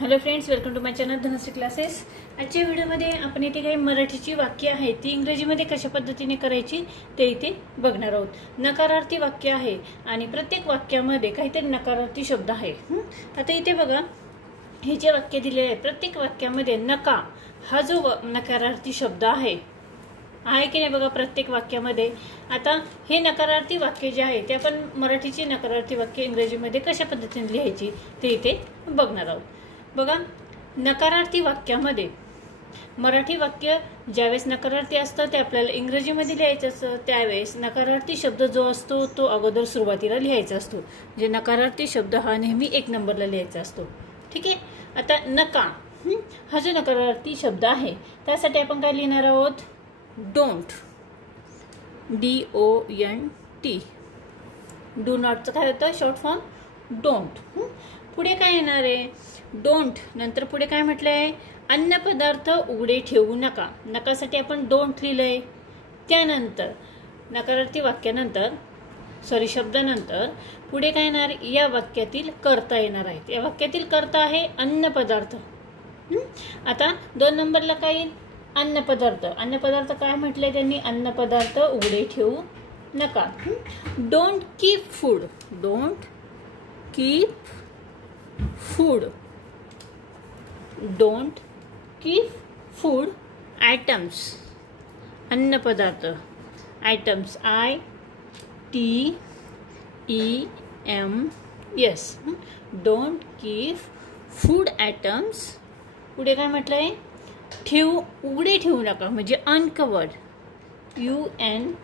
Hello friends, welcome to my channel Dhanashree Classes. आजच्या व्हिडिओमध्ये आपण इथे काही मराठीची वाक्य आहेत ती इंग्रजीमध्ये कशा पद्धतीने करायची ते इथे बघणार आहोत। नकारार्थी वाक्य आहे आणि प्रत्येक वाक्यामध्ये काहीतरी नकारार्थी शब्द आहे। आता इथे बघा, हे जे वाक्य दिलेले आहे प्रत्येक वाक्यामध्ये नका हा जो नकारार्थी शब्द आहे की नाही बघा प्रत्येक वाक्यामध्ये। आता हे नकारार्थी वाक्य जे आहे ते आपण मराठीची नकारार्थी वाक्य इंग्रजीमध्ये कशा पद्धतीने लिहायची ते इथे बघणार आहोत। बघा, नकारार्थी वाक्यामध्ये मराठी वाक्य ज्यावेळेस नकारार्थी असतं ते आपल्याला इंग्रजीमध्ये लिहायचं असतं, त्यावेळेस नकारार्थी शब्द जो असतो तो अगोदर सुरुवातीला लिहायचा असतो। म्हणजे नकारार्थी शब्द हा नेहमी 1 नंबरला लिहायचा असतो। ठीक आहे। आता नका हा जो नकारार्थी शब्द आहे त्यासाठी आपण काय लिहिणार आहोत? Don't, DONT। डू नॉटचं काय होतं? Short form don't. पुढे काय येणार आहे? डोंट नंतर पुढे काय म्हटलंय? अन्न पदार्थ उघडे ठेवू नका। नकासाठी आपण डोंट लिहिलंय। त्यानंतर नकारार्थी वाक्यानंतर शब्दानंतर पुढे काय येणार? या वाक्यातील कर्ता येणार आहेत। या वाक्यातील कर्ता आहे अन्न पदार्थ। आता 2 नंबरला काय येईल? अन्न पदार्थ। अन्न पदार्थ काय म्हटलंय त्यांनी? अन्न पदार्थ उघडे ठेवू नका। Don't keep food, don't keep food, don't keep food items, अन्न पदार्थ items, ITEMS। Don't keep food items पुढे काय म्हटलंय? उघडे ठेवू नका म्हणजे अनकवर्ड, UNCOVERED।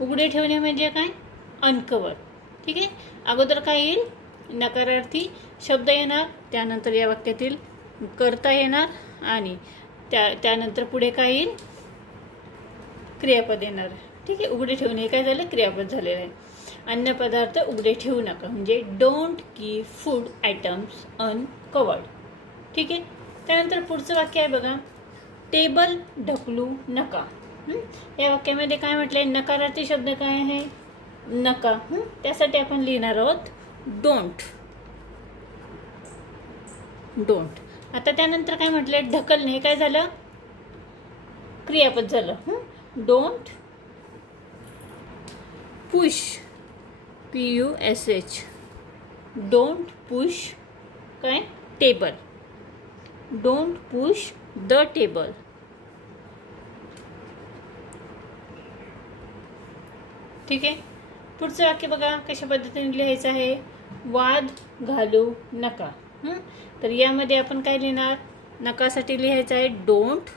उघडे ठेवणे म्हणजे काय? अनकवर्ड। ठीक आहे। अगोदर काय येईल? नकारार्थी शब्द येणार, त्यानंतर या वाक्यातील कर्ता येणार आणि त्यानंतर पुढे काय येईल? क्रियापद येणार। ठीक आहे। उघडे ठेवणे काय झालं? क्रियापद झालेलं आहे। अन्न पदार्थ उघडे ठेवू नका म्हणजे don't keep food items uncovered. ठीक आहे। त्यानंतर पुढचं वाक्य आहे बघा, टेबल ढकलू नका। या वाक्यामध्ये काय म्हटलंय? नकारार्थी शब्द काय आहे? नका। त्यासाठी आपण लिहिणार आहोत डोंट, डोंट। आता त्यानंतर काय म्हटलंय? ढकलणे हे काय झालं? क्रियापद झालं। Don't push, PUSH, don't push काय? Table, don't push the table. ठीक आहे। पुढचं वाक्य बघा कशा पद्धतीने लिहायचं आहे? वाद घालू नका। तर यामध्ये आपण काय लिहिणार? नकासाठी लिहायचं आहे डोंट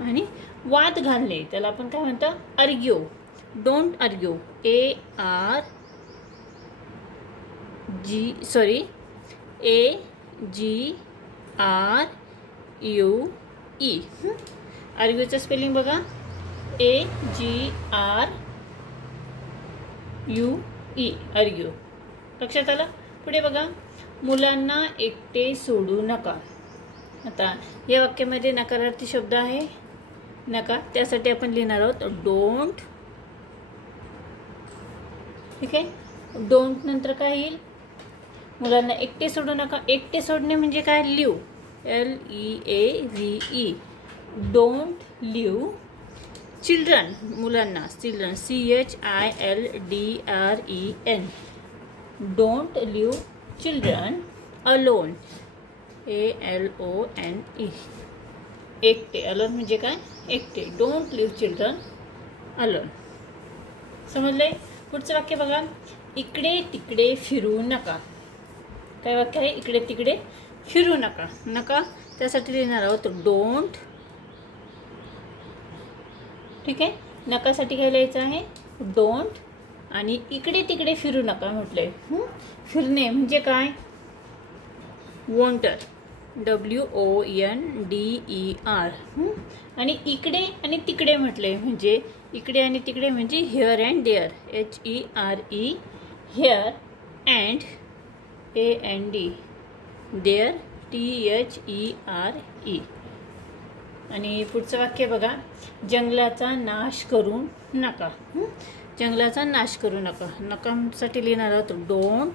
आणि वाद घालणे त्याला आपण काय म्हणतो? Argue, don't argue, ARGRUE। आर्ग्यूचं स्पेलिंग बघा, AGRUE, आर्ग्यू। लक्षात आलं? पुढे बघा, मुलांना एकटे सोडू नका। आता या वाक्यामध्ये नकारार्थी शब्द आहे नका, त्यासाठी आपण लिहिणार आहोत डोंट। ठीक आहे। डोंट नंतर काय येईल? मुलांना एकटे सोडू नका। एकटे सोडणे म्हणजे काय? Leave, LEAVE, don't leave children, मुलांना children, CHILDREN, don't leave children alone, ALONE, एकटे। अलोन म्हणजे काय? एकटे। Don't leave children alone. समजले? पुढचं वाक्य बघा, इकडे तिकडे फिरू नका। काय वाक्य आहे? इकडे तिकडे फिरू नका। नका त्यासाठी लिहिणार आहोत डोंट। ठीक आहे। नकासाठी काय लिहायचं आहे? डोंट आणि इकडे तिकडे फिरू नका म्हटलंय। फिरणे म्हणजे काय? वॉन्टर, WONDER। आणि इकडे आणि तिकडे म्हटले म्हणजे इकडे आणि तिकडे म्हणजे here and there, HERE, here and AND, there, THERE। आणि पुढचं वाक्य बघा, जंगलाचा नाश करू नका। जंगलाचा नाश करू नका. नकासाठी लिहिणार आहोत डोंट.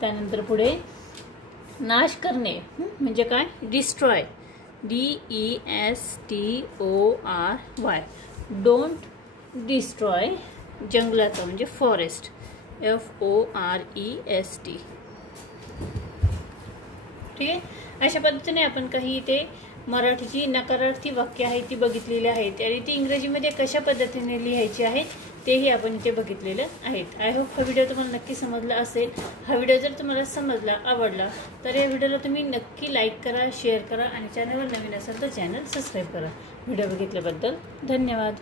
त्यानंतर पुढे नाश करणे म्हणजे काय? डिस्ट्रॉय. DESTORY. डोंट डिस्ट्रॉय जंगलाचा म्हणजे फॉरेस्ट. FOREST. ठीक आहे. अशा पद्धतीने आपण काही इथे मराठीची नकारार्थी वाक्य आहेत ती बघितलेली आहेत आणि ती इंग्रजीमध्ये कशा पद्धतीने लिहायची आहेत तेही आपण इथे बघितलेलं आहेत. आय होप हा व्हिडिओ तुम्हाला नक्की समजला असेल. हा व्हिडिओ जर तुम्हाला समजला, आवडला तर या व्हिडिओला तुम्ही नक्की लाईक करा, शेअर करा आणि चॅनलवर नवीन असाल तर चॅनल सबस्क्राईब करा. व्हिडिओ बघितल्याबद्दल धन्यवाद.